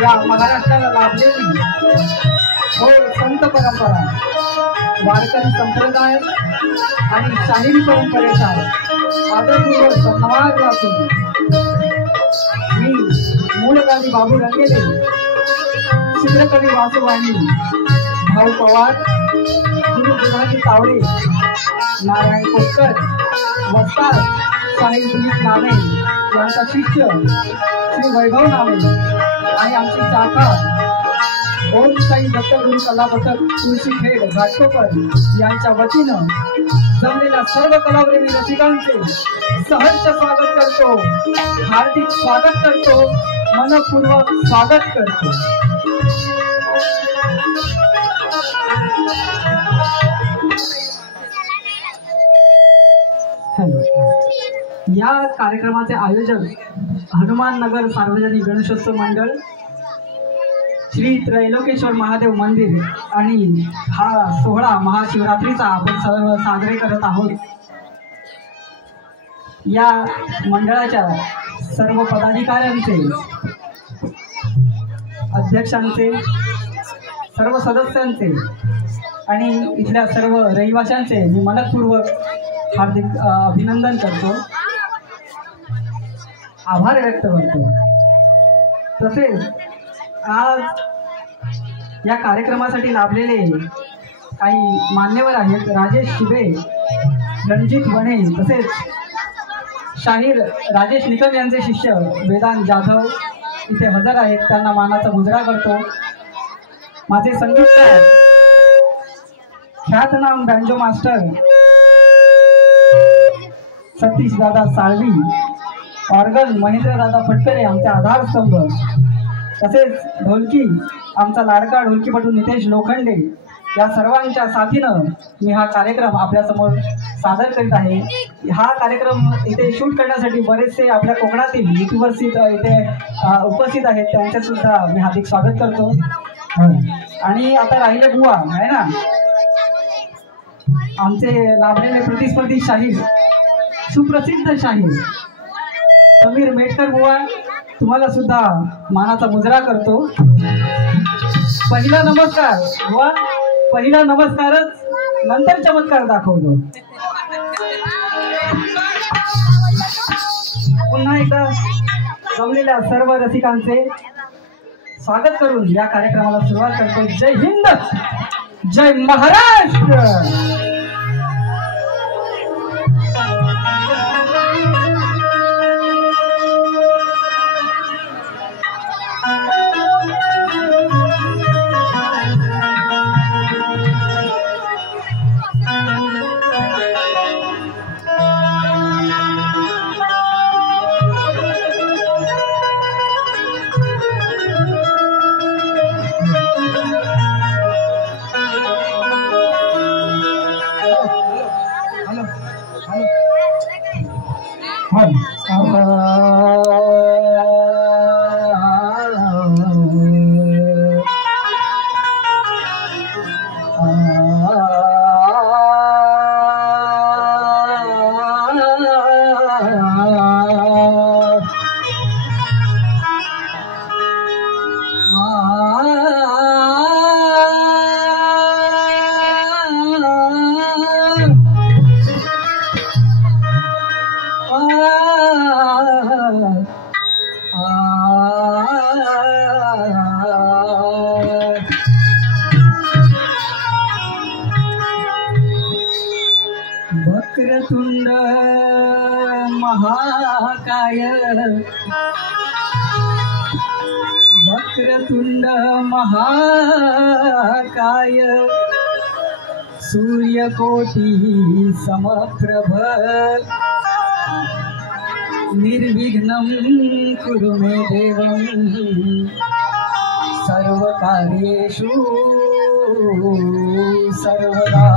या महाराष्ट्राला लाभलेली हो संत परंपरा, वारकरी संप्रदाय आणि शाहिरी परंपरेचा आदरपूर्वक सन्मान वाचून मी मूळगावी बाबू रंगेले, चित्रकवी वासुवाणी भाऊ पवार, गुरु गुरुजी तावडे, नारायण कोटकर, वस्ताद साहिल दिलीप नामे यांचा शिष्य श्री वैभव नामे आणि आमची शाखा ओम साई दत्तगुरु कलापथक तुळशीखेड घाटकोपर यांच्या वतीनं जमलेल्या सर्व कलाप्रेमी रसिकांचे सहर्ष स्वागत करतो, हार्दिक स्वागत करतो, मनपूर्वक स्वागत करतो। या कार्यक्रमाचे आयोजक हनुमान नगर सार्वजनिक गणेशोत्सव मंडळ, श्री त्रैलोकेश्वर महादेव मंदिर आणि हा सोहळा महाशिवरात्रीचा आपण सर्व साजरे करत आहोत। या मंडळाच्या सर्व पदाधिकाऱ्यांचे, अध्यक्षांचे, सर्व सदस्यांचे आणि इथल्या सर्व रहिवाशांचे मी मनपूर्वक हार्दिक अभिनंदन करतो, आभार व्यक्त करतो। तसेच आज या कार्यक्रमासाठी लाभलेले काही मान्यवर आहेत, राजेश शिबे, रणजित वणे, तसेच शाहीर राजेश निकम यांचे शिष्य वेदांत जाधव इथे हजर आहेत, त्यांना मानाचा मुजरा करतो। माझे संगीतकार ख्यातनाम बँजो मास्टर सतीश दादा साळवी, ऑर्गन महेंद्र दादा फटकरे आमचे आधारस्तंभ, तसेच ढोलकी आमचा लाडका ढोलकीपटू नितेश लोखंडे, या सर्वांच्या साथीनं मी हा कार्यक्रम आपल्यासमोर सादर करीत आहे। हा कार्यक्रम इथे शूट करण्यासाठी बरेचसे आपल्या कोकणातील युट्यूबर्स इथे उपस्थित आहेत, त्यांचे सुद्धा मी हार्दिक स्वागत करतो। आणि आता राहिले बुवा आहे ना, आमचे लाभलेले प्रतिस्पर्धी शाहीर, सुप्रसिद्ध शाहीर समीर मेटकर बुवा, तुम्हाला सुद्धा मानाचा मुजरा करतो। पहिला नमस्कार बुवा, पहिला नमस्कारच नंतर चमत्कार दाखवतो। पुन्हा एकदा जमलेल्या सर्व रसिकांचे स्वागत करून या कार्यक्रमाला सुरुवात करतो। जय हिंद, जय महाराष्ट्र। वक्रतुंड महाकाय, वक्रतुंड महाकाय, सूर्यकोटि समप्रभ, निर्विघ्नं कुरु मे देवं, सर्वकार्येषु सर्वदा।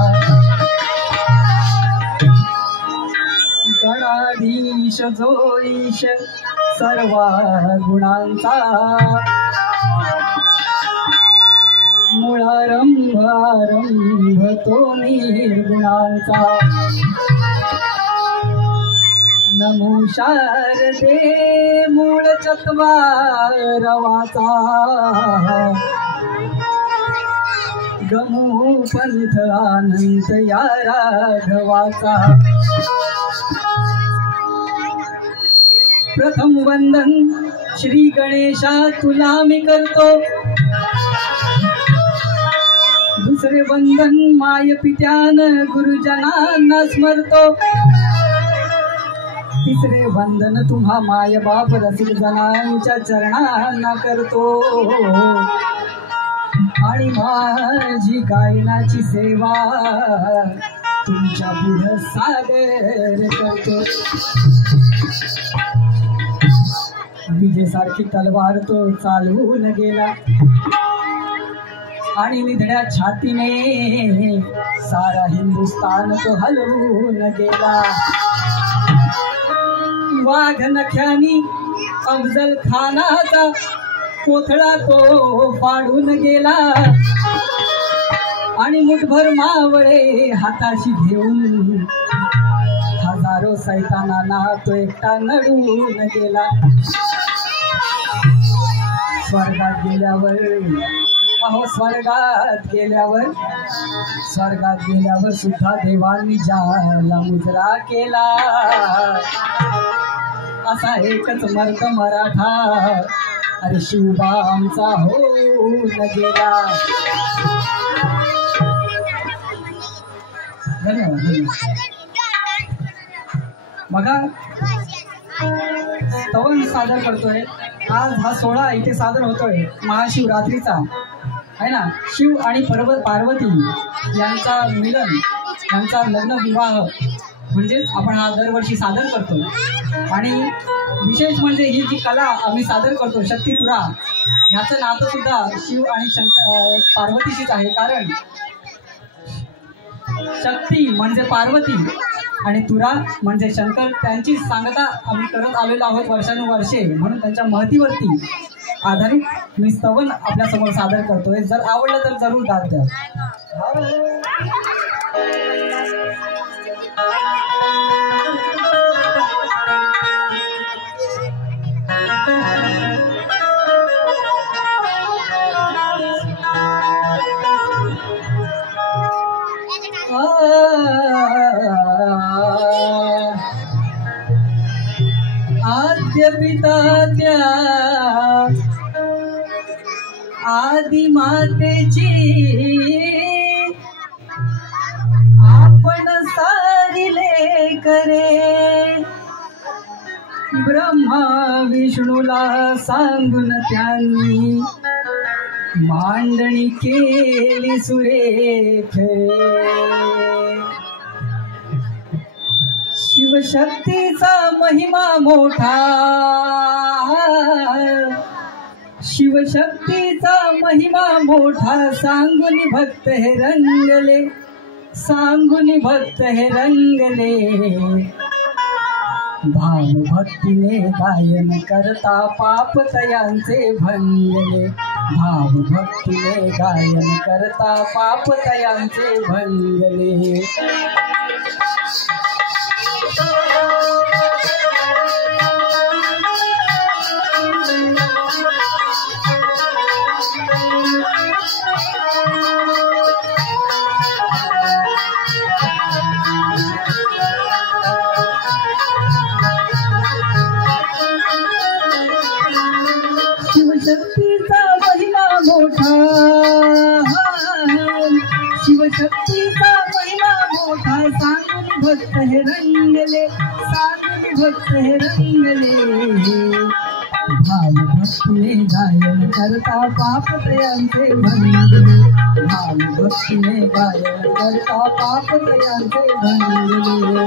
गणाधीश जो ईश सर्व गुणांचा, मूळारंभ आरंभ तो निर्गुणांचा, नमो शारदे मूळ चत्वारवाचा गमो पंथ अनंत या राघवाचा प्रथम वंदन श्री गणेशा तुला मी करतो दुसरे वंदन माय पित्यान गुरुजनांना स्मरतो तिसरे वंदन तुम्हा माय बाप रसिक जनांच्या चरणांना करतो आणि माझी गायनाची सेवा तुमच्या पुढे सादर करतो विजेसारखी तलवार तो चालवून गेला आणि निधड्या छातीने सारा हिंदुस्तान तो हलवून गेला वाघ नख्यानी अफजल खानाचा कोथळा तो फाडून गेला आणि मुठभर मावळे हाताशी घेऊन हजारो सैतानांना तो एकटा नडून गेला स्वर्गात गेल्यावर स्वर्गात गेल्यावर सुद्धा देवांनी ज्याला मुजरा केला असा एकच मर्द मराठा अरे शिवबा आमचा होऊन गेला. धन्यवाद. बघा स्तवन सादर करतोय आज हा सोहळा इथे सादर होतोय महाशिवरात्रीचा आहे ना. शिव आणि पार्वती यांचा मिलन यांचा लग्न विवाह म्हणजेच आपण हा दरवर्षी सादर करतो आणि विशेष म्हणजे ही जी कला आम्ही सादर करतो शक्ती तुरा ह्याचं नातं सुद्धा शिव आणि पार्वतीशीच आहे. कारण शक्ती म्हणजे पार्वती आणि तुरा म्हणजे शंकर त्यांची सांगता आम्ही करत आलेलो आहोत वर्षानुवर्षे. म्हणून त्यांच्या महतीवरती आधारित मी स्तवन आपल्या समोर सादर करतोय. जर आवडलं तर जरूर दाद द्या. आद्य पिता त्या आदि मातेची आपण सारिले करे ब्रह्मा विष्णूला सांगून त्यांनी मांडणी केली सुरेख. शिवशक्तीचा महिमा मोठा शिवशक्तीचा महिमा मोठा सांगून भक्त हे रंगले सांगून भक्त हे रंगले. भाव भक्तीने गायन करता पाप तयांचे भंगले भाव भक्तीने गायन करता पाप तयांचे भंगले. शिवशक्तीचा महिमा मोठा शिवशक्तीचा महिमा मोठा सांगून भक्त हे रंगले सांगून भक्त हे रंगले. भाव भक्तीने गायन करता पाप तयांचे भंगले भाव भक्तीने गायन करता पाप तयांचे भंगले.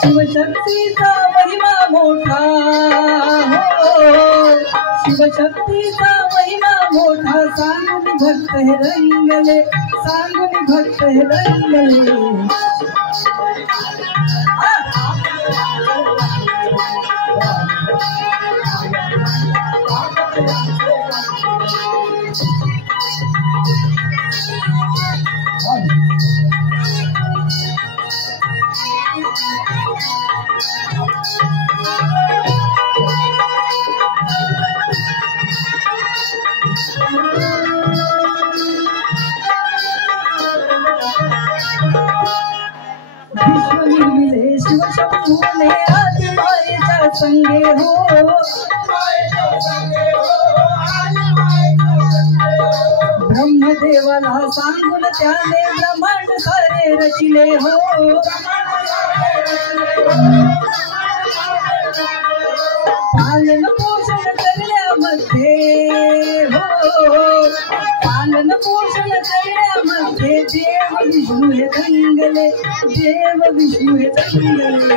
शिवशक्तीचा महिमा मोठा शिवशक्तीचा महिमा मोठा सांगून भक्त हे रंगले सांगून भक्त हे रंगले. विश्व निर्मिले शिवशंभूने आदिमायेच्या संगे हो ब्रह्मदेवाला सांगून त्याने ब्रह्मांड सारे रचिले हो पालन पोषण करण्यामध्ये हो पालन पोषण करण्यामध्ये देव विष्णू हे रंगले देव विष्णू हे रंगले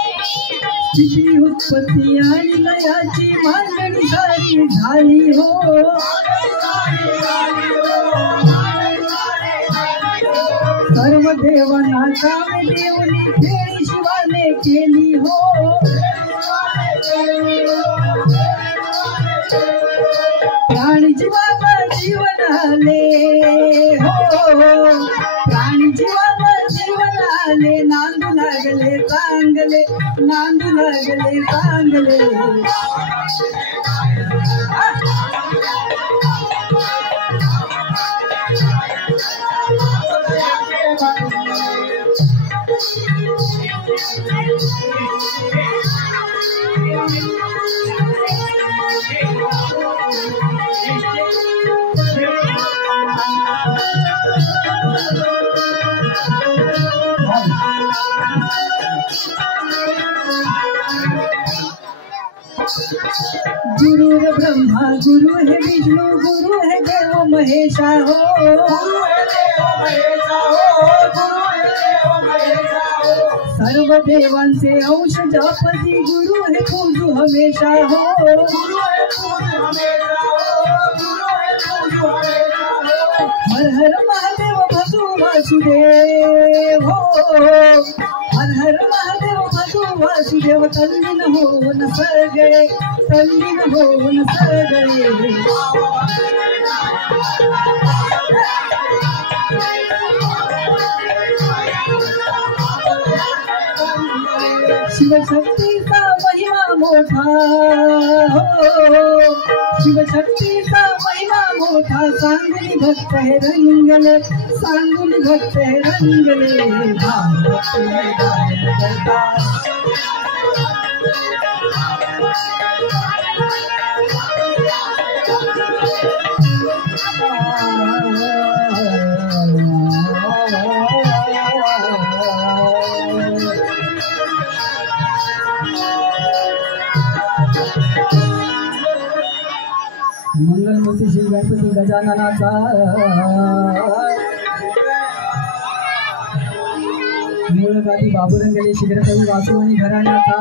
स्थिती उत्पत्ती आणि लयाची मांडणी सारी झाली हो सर्व देवांना काम देऊन खेळी शिवाने केली हो प्राणी जीवाला जीवन आले हो प्राणी जीवाला जीवन आले नांदू लागले चांगले नांदू लागले चांगले गुरु ब्रह्मा गुरु है विष्णु गुरु है देव महेशा हो सर्व देवांचे अंश जापती गुरु है पूजू हमेशा हो हर हर महादेव भगु वासुदेव हो हर हर महादेव भगु वासुदेव तल्लीन होऊन सगळे तल्लीन होऊन सगळे शिवशक्तीचा महिमा मोठा हो शिवशक्तीचा महिमा मोठा सांगली भक्त हे रंगले सांगली भक्त हे रंगले मंगलमूर्ती श्री गणपती गजाननाचा मूळगादी बाबुरंगले शिखरकवी वासुवाणी घराण्याचा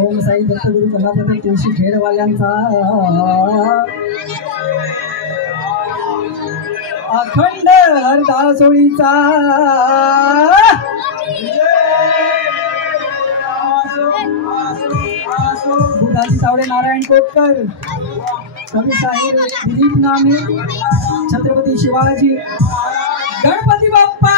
ओम साई दत्तगुरु कलापती तुळशी खेडवाल्यांचा अखंड हरदासोळीचा बुधाजी तावडे नारायण कोटकर कवी साहिर दिलीप नामे छत्रपती शिवाजी गणपती बाप्पा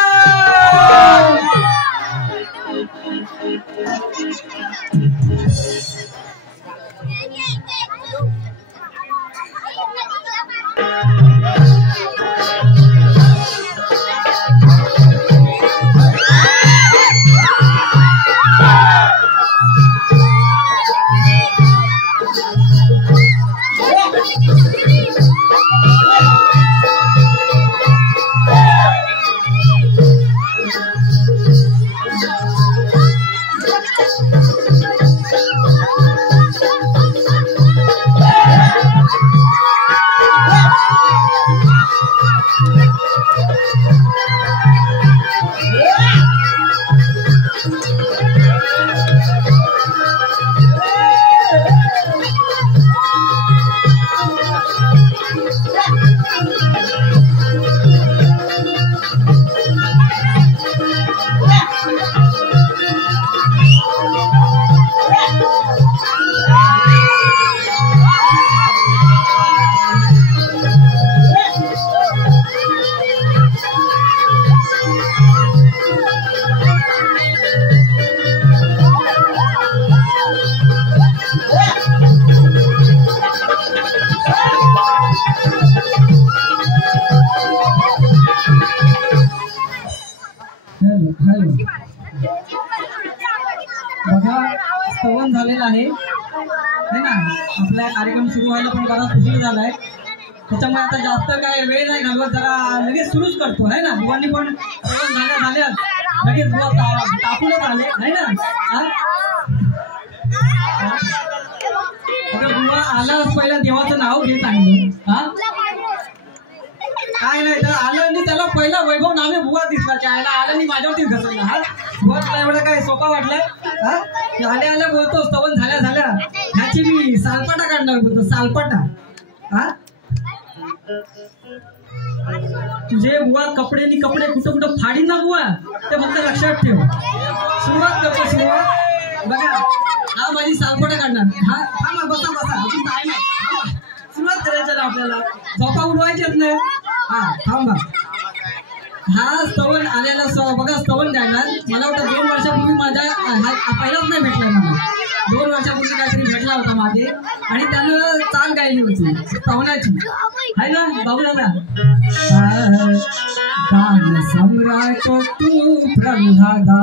बघा स्तवन झालेलं आहे ना. आपला कार्यक्रम सुरू व्हायला पण बराच उशीर झालाय, त्याच्यामुळे आता जास्त काय वेळ नाही घालवत, जरा लगेच सुरूच करतो आहे ना. बुवांनी पण झाल्या लगेच बुवा टाकूनच आले आहे ना. अगं बुवा आलाच पहिला देवाचं नाव घेत आहे. काय नाही तर आलं आणि त्याला पहिला वैभव नामे बुवा दिसला, त्याला आलं आणि माझ्यावरतीच घसरला. बुवा तुला एवढं काय सोपा वाटलंय? आल्या आल्या बोलतो स्तवन झाल्या झाल्या ह्याची मी सालपाटा काढणार बोलतो, सालपाटा. तुझे बुवा कपडे कुठं कुठं फाडीन ना बुवा, ते फक्त लक्षात ठेव. सुरुवात करतो सुरुवात. बघा हा माझी सालपाटा काढणार. हा बसा अजून काय नाही, सुरुवात करायचं ना आपल्याला, झोपा उडवायचेच नाही. थांबा. हा स्तवन आलेला बघा स्तवन गायणार. मला वाटतं 2 वर्षापूर्वी माझ्या पहिलाच नाही भेटला मला. 2 वर्षापूर्वी काहीतरी भेटला होता मागे आणि त्यानं चाल गायली होती स्तवनाची आहे ना बाबूला. गान सम्राट तू प्रल्हादा,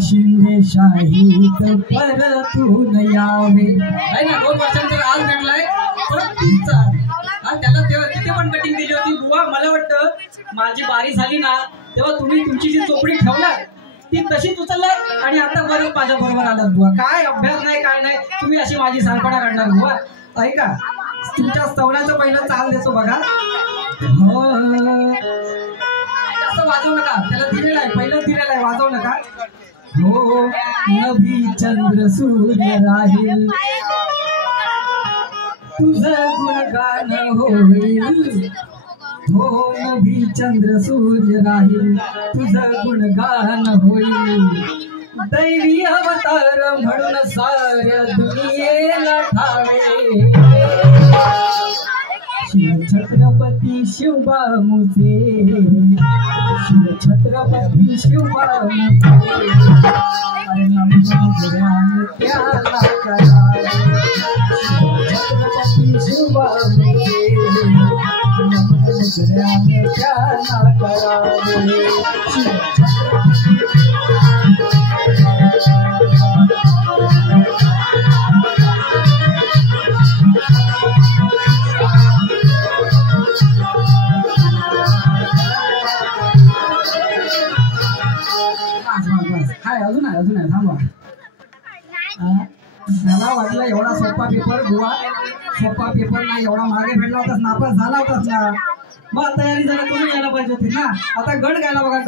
शिंदे शाहीत परतून यावे आहे ना. 2 वर्षांतर आज भेटलाय परत तीच चाल. त्याला तेव्हा तिथे पण कटिंग दिली होती. बुवा मला वाटतं माझी बारी झाली ना तेव्हा तुम्ही तुमची जी चोपडी ठेवलात ती तशीच उचललात आणि आता परत माझ्या बरोबर आलात. बुवा काय अभ्यास नाही काय नाही, तुम्ही अशी माझी सालपाटा काढणार. बुवा ऐका, तुमच्या स्तवनाचं पहिलं चाल देतो बघा. असं वाजवू नका, त्याला दिलेलं आहे, पहिलं दिलेलं आहे, वाजवू नका. हो नभी चंद्र सूर्य राहील, तुझं गुणगान होईल. हो नभी चंद्र सूर्य राहील, तुझं गुणगान होईल. दैवी अवतार म्हणून साऱ्या दुनियेला ठावे. शिव छत्रपती शिवबामुचे, शिव छत्रपती शिवबामुचे, त्याला करावे. छत्रपती शिवबामुचे, त्याला करावे. अजून आहे थांबा. मला वाटलं एवढा सोपा पेपर बुवा, सोपा पेपर नाही, एवढा मागे भेटला होतास, नापास झाला होतास ना. मग तयारी जरा करून यायला पाहिजे होती ना. आता गण गायला बघा,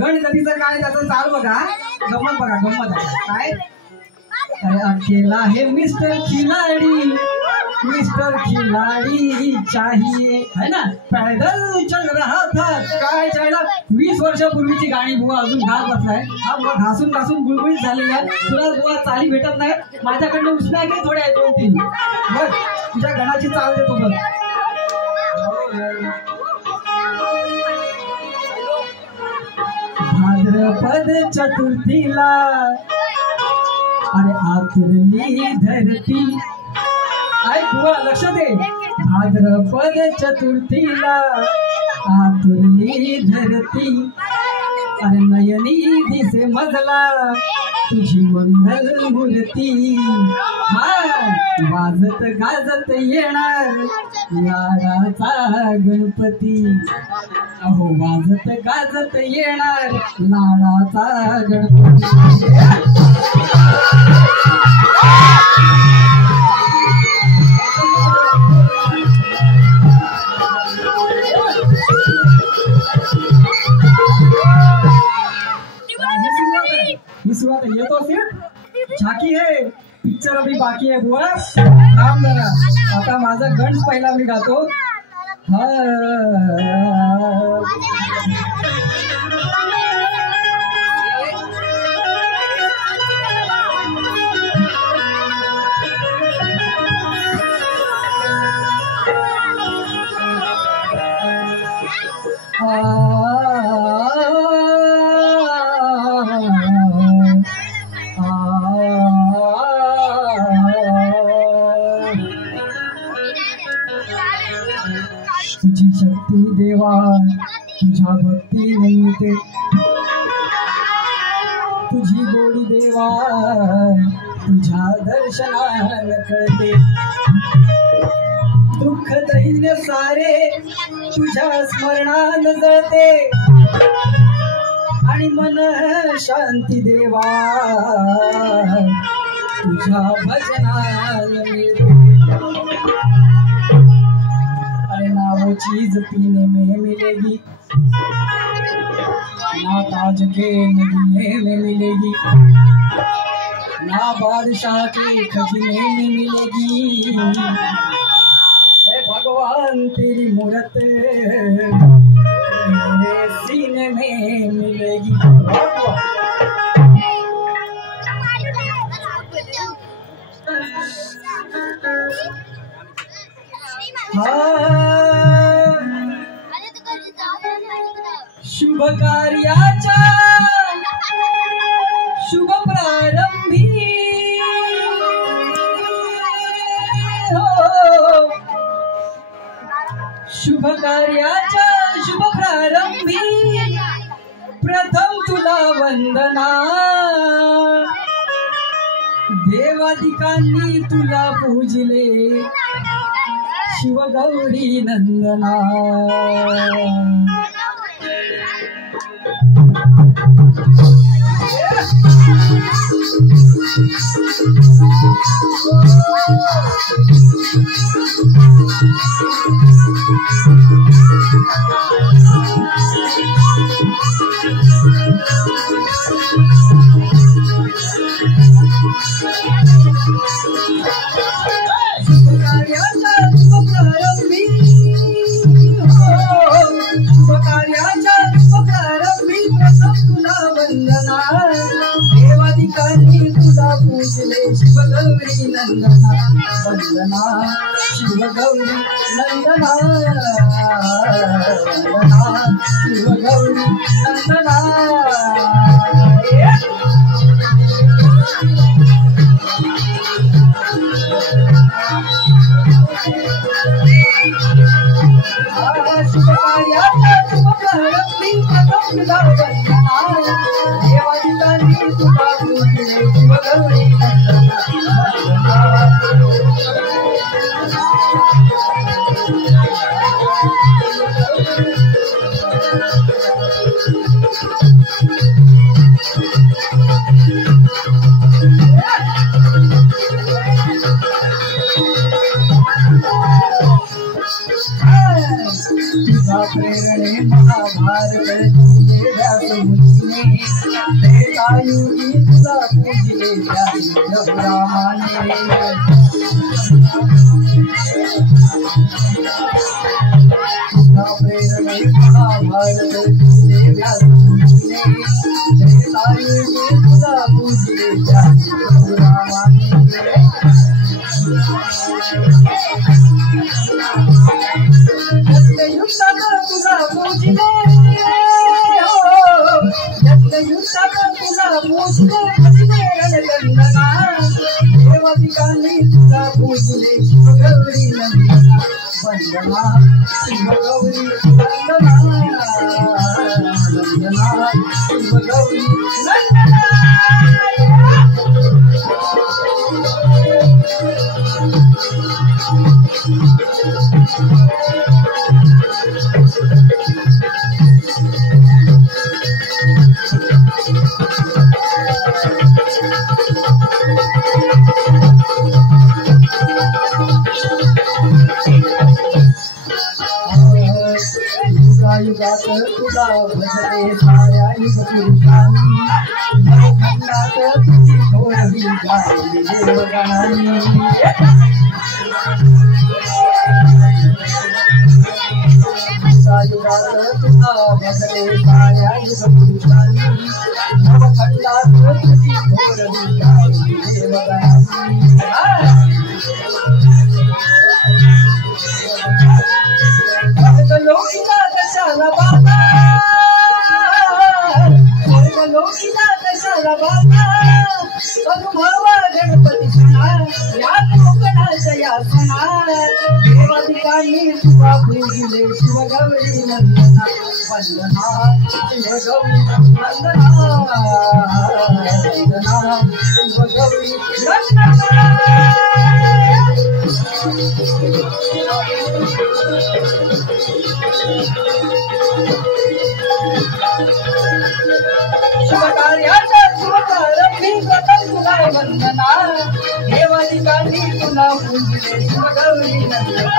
गण कधीचं काय त्याचं चाल बघा, गंमत बघा, गंमत काय. अरे अकेला है मिस्टर खिलाड़ी चाहिए है ना. पैदल चल रहा था, काय चायला 20 वर्षापूर्वीची गाणी बुवा अजून घास बसलाय. हा बुवा घासून गुळगुळीत झालेला आहे. तुला बुवा चाली भेटत नाही, माझ्याकडनं उष्णा घे थोड्या 2-3 बघ, तुझ्या गणाची चाल देतो बघ. भाद्रपद चतुर्थीला अरे आतुरली धरती, ऐक बुवा लक्ष दे. भाद्रपद चतुर्थीला आतुरली धरती, अरे नयनी दिसे मजला तुझी मंगल मूर्ती. वाजत गाजत येणार लाडाचा गणपती, अहो वाजत गाजत येणार लाडाचा गणपती. ही सुरुवात येतो सिर्फ झाकी है, पिक्चर अभी बाकी है बुआ. थांब जरा, आता माझा गंज पहिला मी गातो. तुझी शक्ती देवा तुझ्या भक्ती निमित्ते, तुझी गोडी देवा तुझ्या दर्शनान कळते, दुःख दैन्य सारे तुझ्या स्मरणान जळते, आणि मन शांती देवा तुझ्या भजनान मिळते। अरे ना वो चीज पीने में मिलेगी, ना ताज के मदीने में मिलेगी, ना बादशाह के खजीने में मिलेगी, हे भगवान तेरी मूरत मेरे सीने में मिलेगी। शुभ कार्याचा शुभ प्रारंभी हो, शुभ कार्याचा शुभ प्रारंभी प्रथम तुला वंदना, देवाधिकांनी तुला पूजले शिवगौरी नंदना। देवाधिकांनी तुला पूजले शिवगौरी नंदना, वंदना शिवगौरी नंदना, वंदना शिवगौरी नंदना। शुभ कार्याचा शुभ प्रारंभी प्रथम तुला वंदना, देवाधिकांनी तुला पूजले शिवगौरी नंदना, तुझा प्रेरणे महाभारत व्यासमुनीने, त्रेतायुगी तुला पूजले रामाने, तुझा प्रेरणे महाभारत व्यासमुनीने, त्रेतायुगी तुला पूजले रामाने। युद्धात तुला पूजले हो, युद्धात तुला पूजले रणगंधना, देवाधिकांनी तुला पूजले शिवगौरी नंदना, वंदना शिवगौरी नंदना, वंदना शिवगौरी नंदना। युगात तुला भजले साऱ्या युगपुरुषांनी, नवखंडात तुझी थोरवी गायली देवगणांनी, युगात तुला भजले साऱ्या युगपुरुषांनी, नवखंडात तुझी थोरवी गायली देवगणांनी। लोकिका कशाला बाबा लोकीला कशाला बाबा अनुभव गणपती सणा या कोकणाच्या या सणा देवा ठिकाणी तुला पूजिले शिवगौरी वंदना वंदना शिवगौरी वंदना वंदना शिवगौरी वंदना शुभकार्याच्या शुभकारणी प्रथम तुला वंदना देवा ठिकाणी तुला पूजिले शिवगौरी वंदना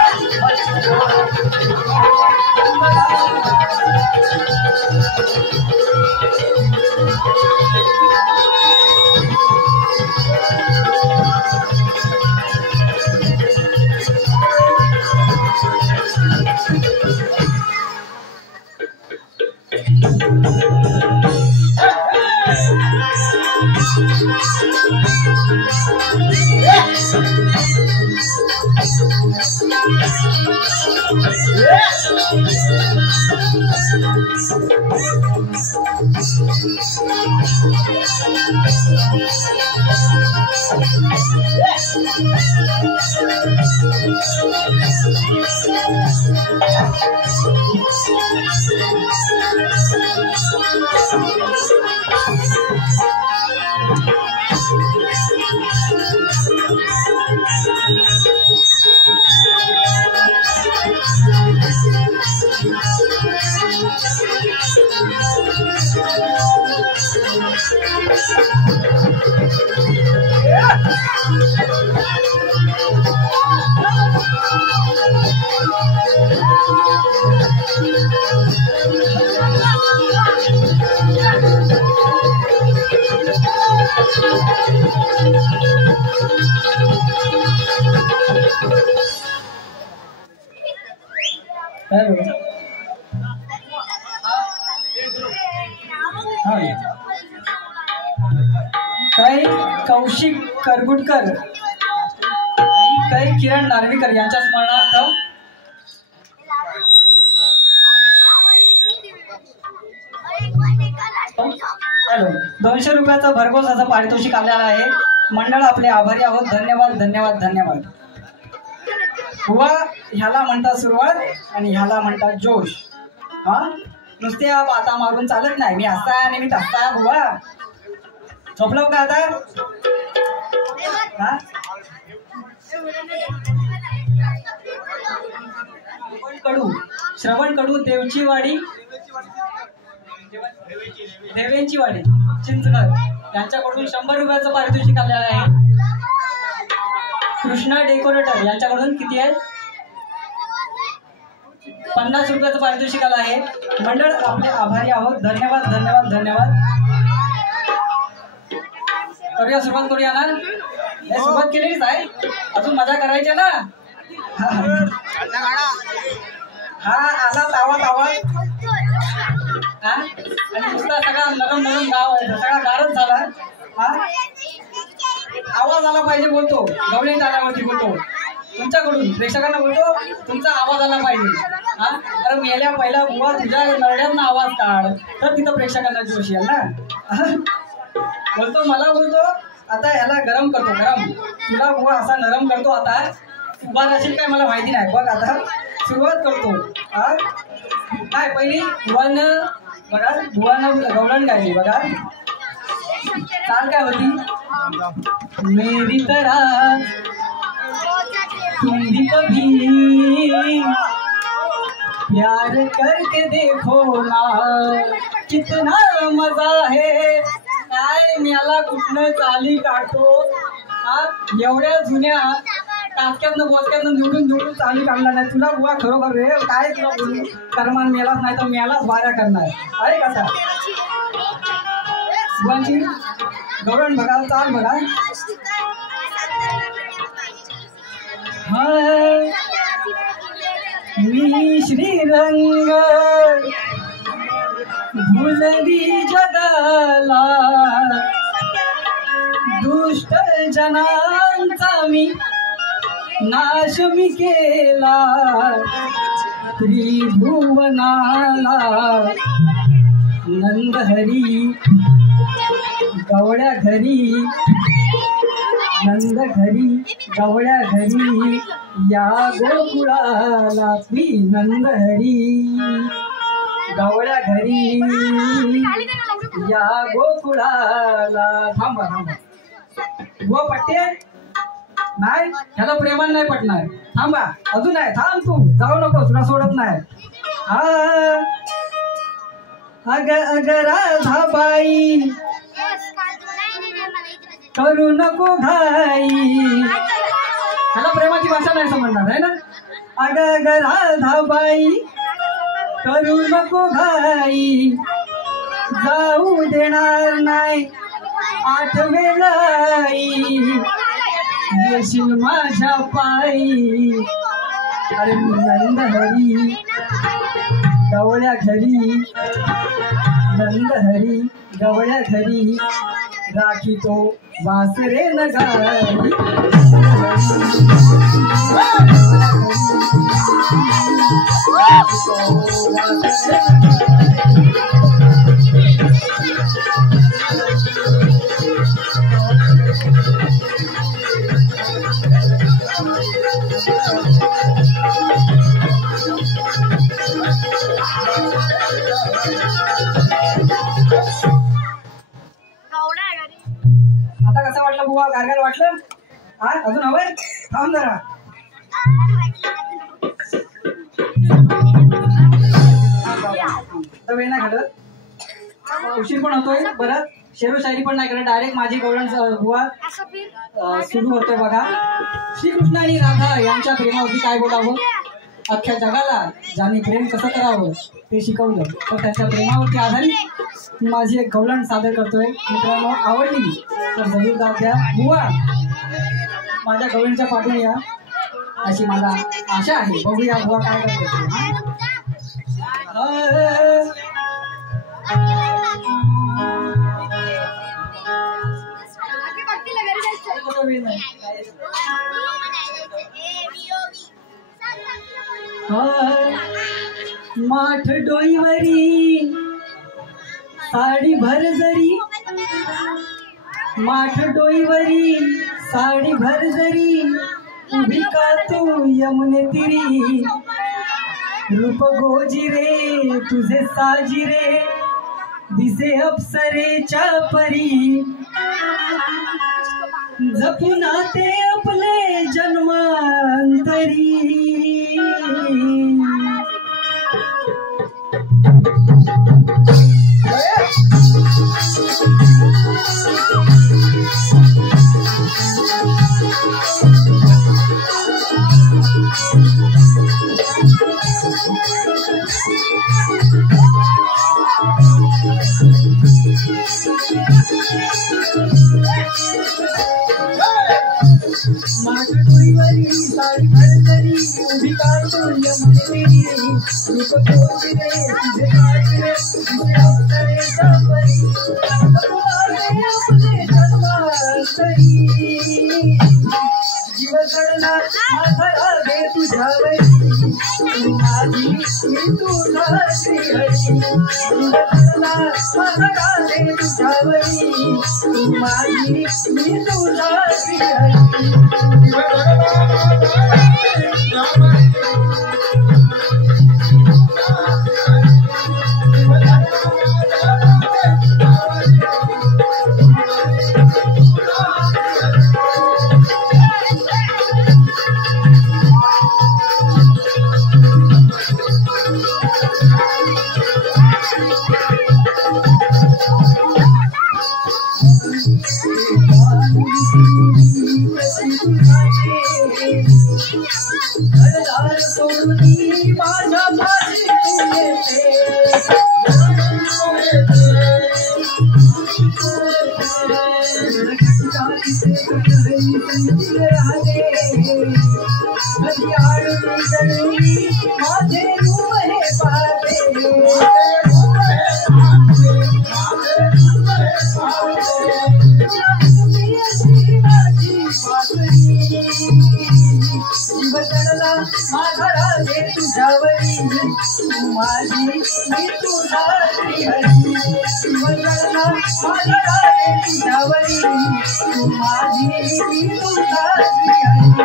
काही कौशिक करगुटकर आणि काही किरण नार्वेकर यांच्या स्मरणार्थ हॅलो 200 रुपयाचा भरघोस असं पारितोषिक आलेला आहे. मंडळ आपले आभारी आहोत. धन्यवाद धन्यवाद धन्यवाद. बुवा ह्याला म्हणतात सुरुवात आणि ह्याला म्हणतात जोश. हा नुसते बाता मारून चालत नाही. मी हसताय आणि मी तसताय बुवा. झोपलो का आता? हा श्रवण कडू देवची वाडी देवेंची वाडी चिंचगड यांच्याकडून 100 रुपयाचं पारितोषिक आलेलं आहे. कृष्णा डेकोरेटर यांच्याकडून किती आहे? 50 रुपयाचं पारितोषिक आलं आहे. मंडळ आपले आभारी आहोत. धन्यवाद धन्यवाद धन्यवाद. करूया सुरुवात करूया ना. सुरुवात केलेलीच आहे. अजून मजा करायची ना. हा आला आवाज आवाज हा आणि नुसता सगळा नरम नरम गाव आहे. सगळा गारच झाला. हा आवाज आला पाहिजे बोलतो. गवळीत आल्यावरती बोलतो. तुमच्याकडून प्रेक्षकांना बोलतो तुमचा आवाज आला पाहिजे. हा अरे मेल्या पहिला बुवा तुझ्या नरड्यांना आवाज काढ तर तिथं प्रेक्षकांना जोश येईल ना. बोलतो मला बोलतो आता ह्याला गरम करतो. गरम तुला बुवा असा नरम करतो. आता उभा राहशील काय मला माहिती नाही. बघ आता सुरुवात करतो. हा काय पहिली बुवानं बघा बुवानं गवळण गायली बघा. चाल काय होती? मेरी तरह तुम भी कभी प्यार करके देखो ना कितना मजा है. काय मला कुठनं चाली काढतो. हा एवढ्या जुन्या टाचक्यातनं बोचक्यातनं निवडून निवडून चाली काढला नाही. तुला बुवा खरोखर रे काय तुला बोलू कर्मान मेलाच नाही तर मेलाच वाऱ्या करणार आहे कसा. बुवांची गवळण बघा चाल बघा. मी श्रीरंग भुलवी जगाला दुष्ट जनांचा मी नाश मी केला. त्रिभुवनाला नंदहरी गवळ्या घरी नंद घरी गवळ्या घरी या गोकुळाला मी नंदहरी गवळ्या घरी या गोकुळाला. थांबा थांबा व पट्टे नाही ह्याला प्रेमान नाही पटणार. थांबा अजून आहे थांब तू जाऊ नको तुला सोडत नाही. अग अग राधाबाई करू नको घाई. ह्याला प्रेमाची भाषा नाही समजणार आहे ना. अग अग राधाबाई करू नको घाई जाऊ देणार नाही आठवेलाई येशील माझ्या पायी. अरे नंदहरी गवळ्या घरी नंदहरी गवळ्या घरी राखी तो वासरे नगारी. आता कसं वाटलं बुवा गारगार वाटलं हा अजून हवंय थांब जरा. वेळ नाही घालत उशीर पण होतोय बरं. शेरो शायरी पण नाही करत डायरेक्ट माझी गवळण बुवा सुरू होतोय बघा. श्रीकृष्ण आणि राधा यांच्या प्रेमावरती काय बोलावं अख्ख्या जगाला ज्याने प्रेम कसं करावं ते शिकवलं. तर त्याच्या प्रेमावरती आधारित माझी एक गवळण सादर करतोय. मित्रांनो आवडली तर जरूर दाद द्या. बुवा माझ्या गवळणीच्या पाठून या अशी मला आशा आहे. बघूया बुवा काय करतो. माठ डोईवरी साडी भरजरी माठ डोईवरी साडी भरजरी उभी का तू यमुने तिरी रूप गोजिरे तुझे साजिरे दिसे अप्सरेच्या परी जपून ते आपले जन्मांतरी. माठडोईवरी साडी भरजरी उभी का तू यमुने तिरी रूप गोजिरे तुझे साजिरे दिसे अप्सरेच्या परी आपले जन्मांतरी. जीव गणना माझा राधे तुझ्यावरी तू माझी मी तुझा श्रीहरी. जीव गणना माझा राधे तुझ्यावरी तू माझी मी तुझा श्रीहरी. माझा राधे तुझ्यावरी माझी मी तुझा श्रीहरी शिवचरणा माझा राधे तुझ्यावरी तू माझी मी तुझा श्रीहरी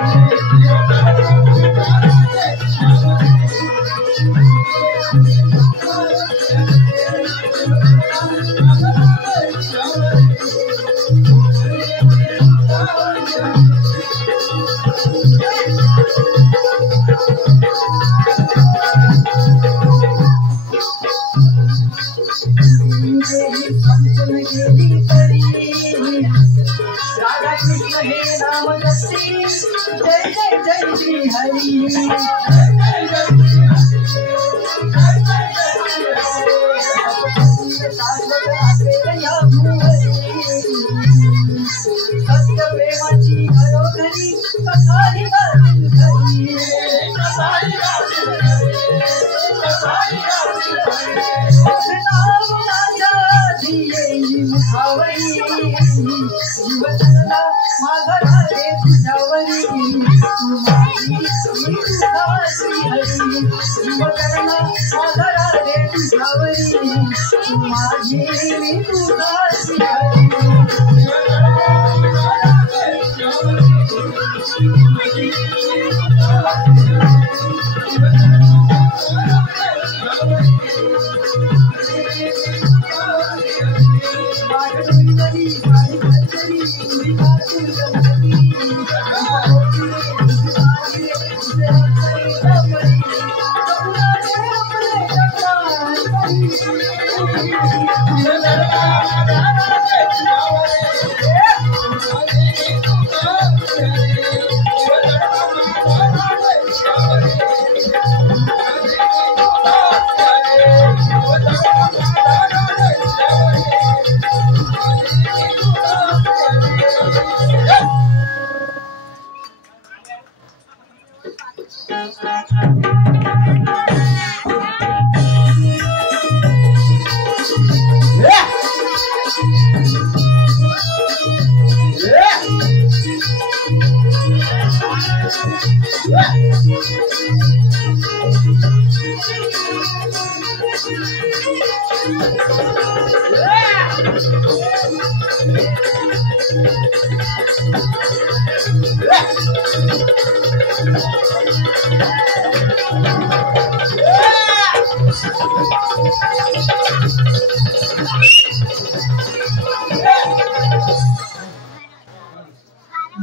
राधा कृष्ण हे नाम जपती जय जय जय श्री हरी सत्य प्रेमाची घरोघरी कथाही जीवचंदा माझा राधे तुझ्यावरी तू माझी मी तुझा श्रीहरी जीवचंदा माझा राधे तुझ्यावरी तू माझी मी तुझा श्रीहरी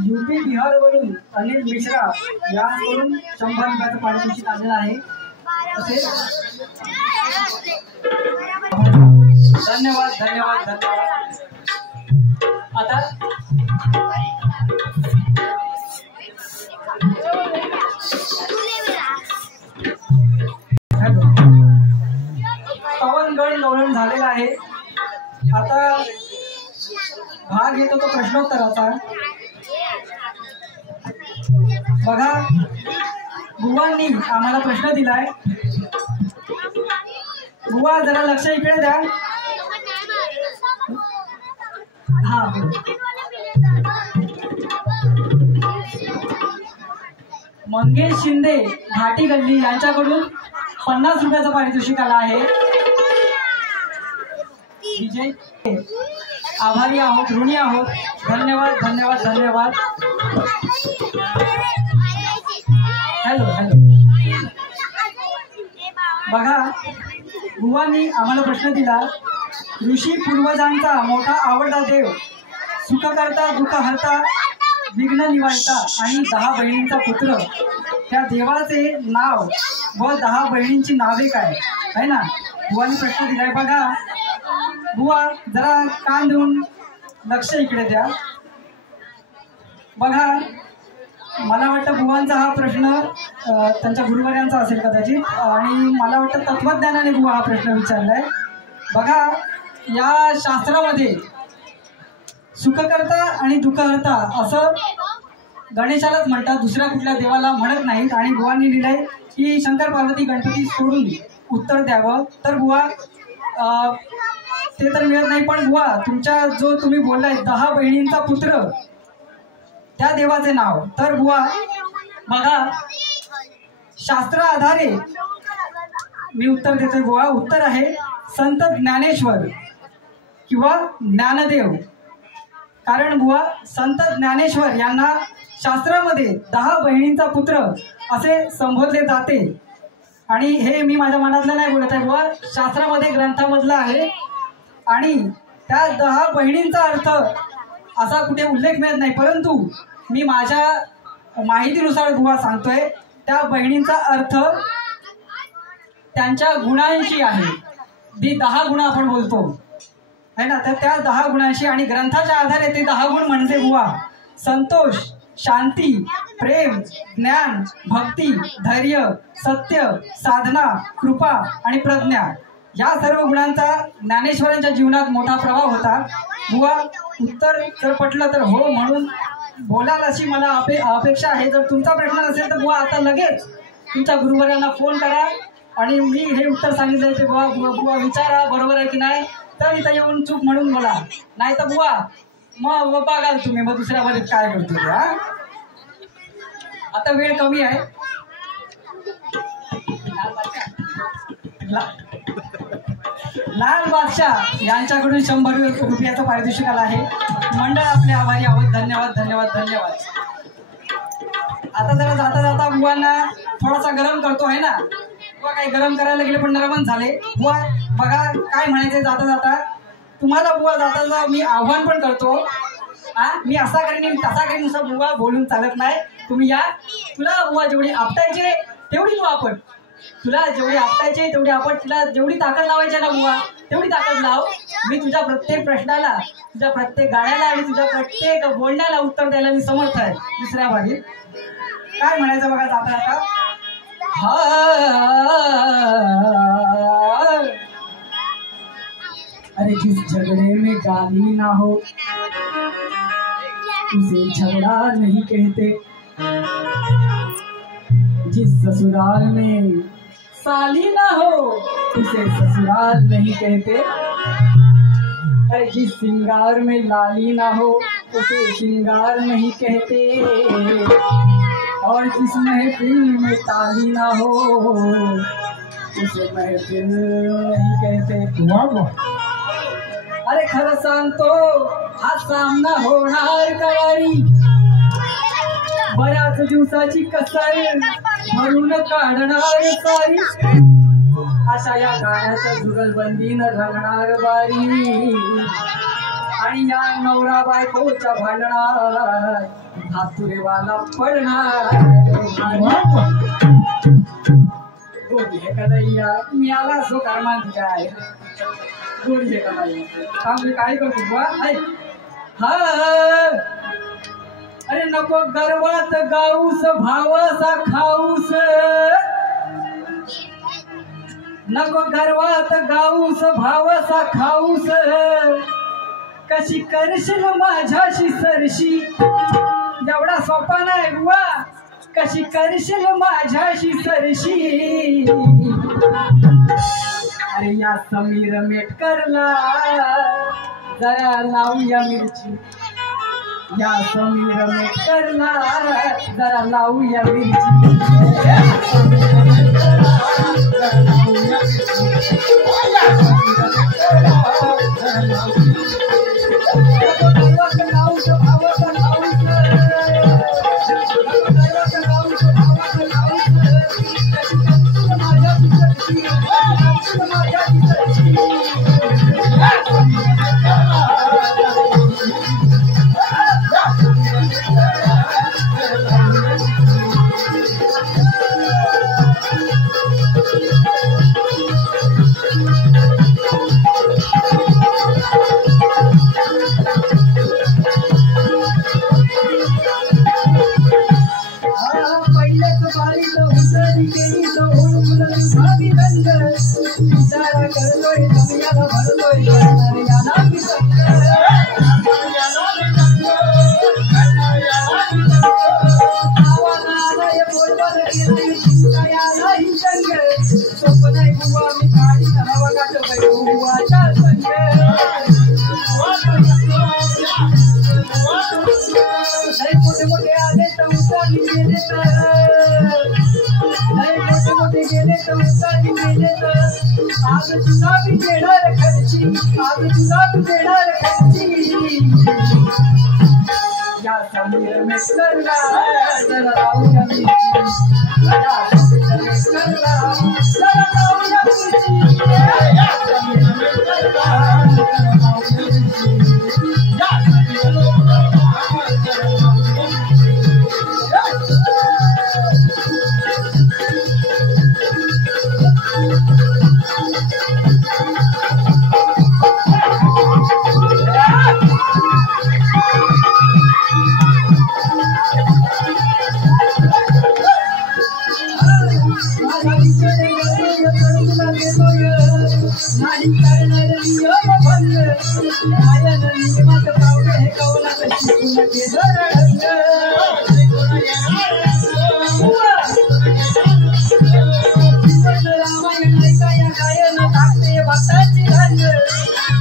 यूपी बिहार वरून अनिल मिश्रा यांकडून 100 रुपयाचं पारितोषिक आलेलं आहे. धन्यवाद धन्यवाद धन्यवाद. आता पवनगड लोळण झालेला आहे. आता भाग येतो तो प्रश्नोत्तराचा. बघा, बुवांनी आम्हाला प्रश्न दिलाय. बुवा जरा लक्ष इकडे द्या. हा, मंगेश शिंदे घाटी गल्ली यांच्याकडून 50 रुपयाचं पारितोषिक आलं आहे. विजय आभारी आहोत, ऋणी आहोत. धन्यवाद धन्यवाद धन्यवाद. Hello hello. बघा, बुवांनी आम्हाला प्रश्न दिला. ऋषी पूर्वजांचा मोठा आवडता देव, सुख करता दुःख हरता विघ्न निवारता आणि 10 बहिणींचा पुत्र, त्या देवाचे नाव व 10 बहिणींची नावे काय आहे ना. बुवांनी प्रश्न दिलाय. बघा बुवा जरा कान देऊन लक्ष इकडे द्या. बघा, मला वाटतं बुवांचा हा प्रश्न त्यांच्या गुरुवर्यांचा असेल कदाचित, आणि मला वाटतं तत्वज्ञानाने बुवा हा प्रश्न विचारलाय. बघा, या शास्त्रामध्ये सुखकर्ता आणि दुःखहर्ता असं गणेशालाच म्हणतात, दुसऱ्या कुठल्या देवाला म्हणत नाहीत. आणि बुवांनी लिहिलंय की शंकर पार्वती गणपती सोडून उत्तर द्यावं. तर बुवा ते तर मिळत नाही. पण बुवा तुमच्या जो तुम्ही बोललाय 10 बहिणींचा पुत्र, त्या देवाचे नाव. तर बुवा बघा, शास्त्र आधारे मी उत्तर देतोय बुवा. उत्तर आहे संत ज्ञानेश्वर किंवा ज्ञानदेव. कारण बुवा संत ज्ञानेश्वर यांना शास्त्रामध्ये 10 बहिणींचा पुत्र असे संबोधले जाते. आणि हे मी माझ्या मनातलं नाही बोलत आहे बुवा, शास्त्रामध्ये ग्रंथामधलं आहे. आणि त्या 10 बहिणींचा अर्थ असा कुठे उल्लेख मिळत नाही, परंतु मी माझ्या माहितीनुसार बुवा सांगतोय. त्या बहिणींचा अर्थ त्यांच्या गुणांशी आहे. 10 गुण आपण बोलतो है ना, तर त्या 10 गुणांशी. आणि ग्रंथाच्या आधारे ते 10 गुण म्हणजे बुवा संतोष, शांती, प्रेम, ज्ञान, भक्ती, धैर्य, सत्य, साधना, कृपा आणि प्रज्ञा या सर्व गुणांचा ज्ञानेश्वरांच्या जीवनात मोठा प्रभाव होता. बुवा उत्तर जर पटलं तर हो म्हणून बोलाल अशी मला अपेक्षा आहे. जर तुमचा प्रश्न असेल तर बुवा आता लगेच तुमच्या गुरुवरांना फोन करा आणि मी हे उत्तर सांगितलं की बुवा बुवा विचारा बरोबर आहे की नाही, तर इथं येऊन चूक म्हणून बोला. नाही तर बुवा मग बघाल तुम्ही मग दुसऱ्या वरीत काय करतो ते. आता वेळ कमी आहे. लाल बादशाह यांच्याकडून 100 रुपयाचं पारितोषिक आलं आहे. मंडळ आपले आभारी आहोत. धन्यवाद धन्यवाद धन्यवाद. आता जरा जाता जाता बुवांना थोडासा गरम करतो आहे ना. बुवा काही गरम करायला गेले पण नरमच झाले. बुवा बघा काय म्हणायचंय जाता जाता तुम्हाला. बुवा जाता जाता मी आव्हान पण करतो. मी असा करीन तसा करीन नुसतं बुवा बोलून चालत नाही. तुम्ही या. तुला बुवा जेवढी आपटायचे तेवढी बुवा आपण, तुला जेवढी आपटायचे तेवढी आपण, तुला जेवढी ताकद लावायची ना बुवा तेवढी ताकद लाव. मी तुझ्या प्रत्येक प्रश्नाला, तुझ्या प्रत्येक गाण्याला आणि तुझ्या प्रत्येक बोलण्याला उत्तर द्यायला मी समर्थ आहे. दुसऱ्या भागीत काय म्हणायचं बघा जाता आता. अरे जिस झगड़े में गाली ना हो उसे झगड़ा नहीं कहते, जिस ससुराल में साली ना हो उसे ससुराल नहीं कहते, अरे जिस सिंगार में लाली ना हो उसे सिंगार नहीं कहते, और जिस महफिल में ताली ना हो उसे महफिल नहीं कहते. अरे खरं सांगतो हा सामना होणार करारी, बऱ्याच दिवसाची कसर भरून काढणार सारी, अशा या गाण्याच्या जुगलबंदीनं रंगणार बारी. आणि या नवरा बायकोच्या भांडणात हातुरेवाला पडणार. गोडी हे कदैया मी आला सो कर्मांत काय गोडी हे कदैया आम्ही काय करतो बुवा. अरे नको गर्वात गाऊस भावासा खाऊस, नको गर्वात गाऊस भावासा खाऊस, कशी करशील माझ्याशी सरशी. एवढा सोपा नाही बुवा. कशी करशील माझ्याशी सरशी. अरे या समीर मेटकरला जरा लावूया मिरची, या समीर मेटकरला जरा लावूया मिरची. गेले तर तुला मी देणार खर्ची, आज तुला मी देणार खर्ची. या समीर मिस्टरला जरा लावूया मिरची, या समीर मिस्टरला जरा लावूया मिरची, या समीर मिस्टरला जरा लावूया मिरची, या समीर मिस्टरला जरा लावूया नाही करणार नियम भंग, नायन नियमात पावले हे कवलात शिकून ते धरंग. रामायण ऐकाया गायन टाकते भक्ताची रंग,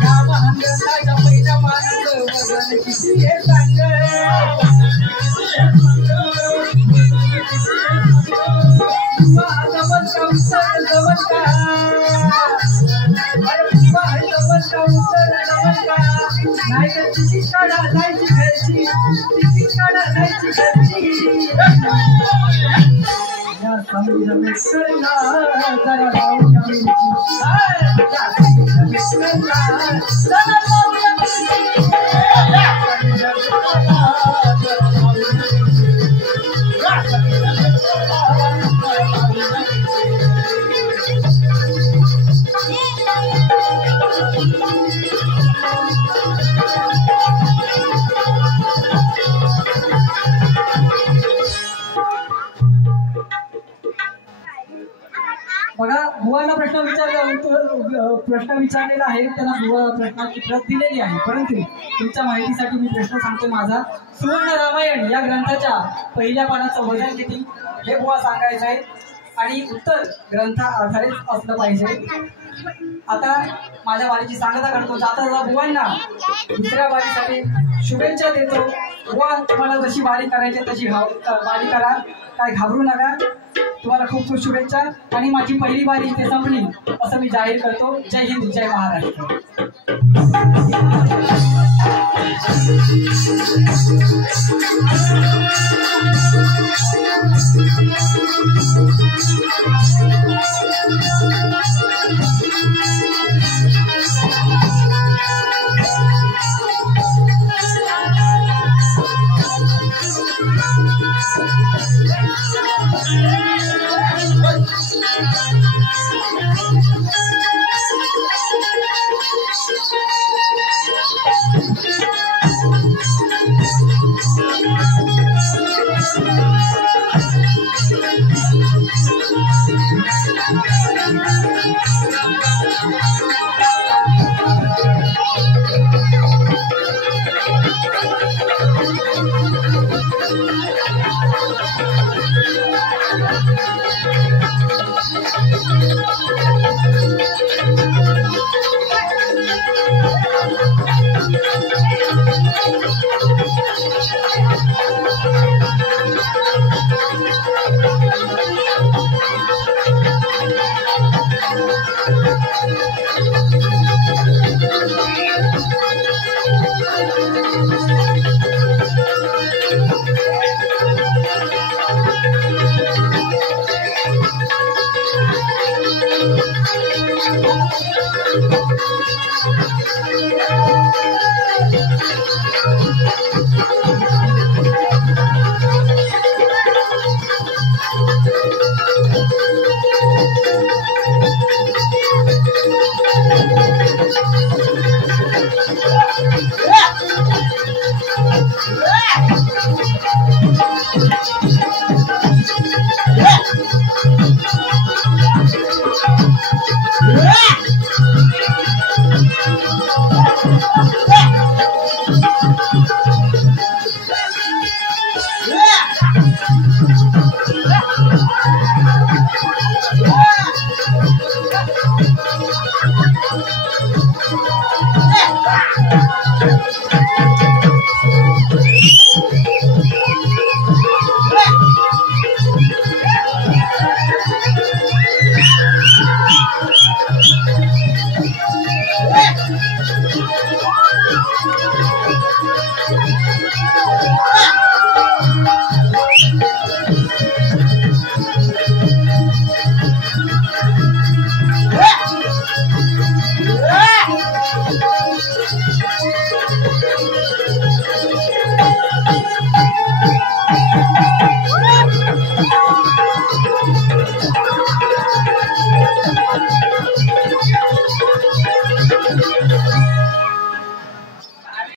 या महांगणाच्या पहिल्या मार्ग वजन किती हे सांग. नाही तिकीट काढा जायची घरची, तिकीट काढा जायची घरची. या समीर मिस्टरला जरा लावूया मिरची, या समीर मिस्टरला जरा लावूया मिरची, या समीर मिस्टरला जरा लावूया मिरची, या समीर मिस्टरला जरा लावूया बघा. बुवांना प्रश्न विचारलेला आहे, त्यांना प्रश्नाची प्रत दिलेली आहे, परंतु तुमच्या माहितीसाठी मी प्रश्न सांगतो माझा. सुवर्ण रामायण या ग्रंथाच्या पहिल्या पानाचं वजन किती हे बुवा सांगायचं आहे आणि उत्तर ग्रंथा आधारित असलं पाहिजे. आता माझ्या वारीची सांगता करतो, जाता बुवांना दुसऱ्या वारीसाठी शुभेच्छा देतो. बुवा तुम्हाला जशी वारी करायची तशी वारी करा, काय घाबरू नका. तुम्हाला खूप खूप शुभेच्छा आणि माझी पहिली वारी इथे संपली असं मी जाहीर करतो. जय हिंद, जय महाराष्ट्र.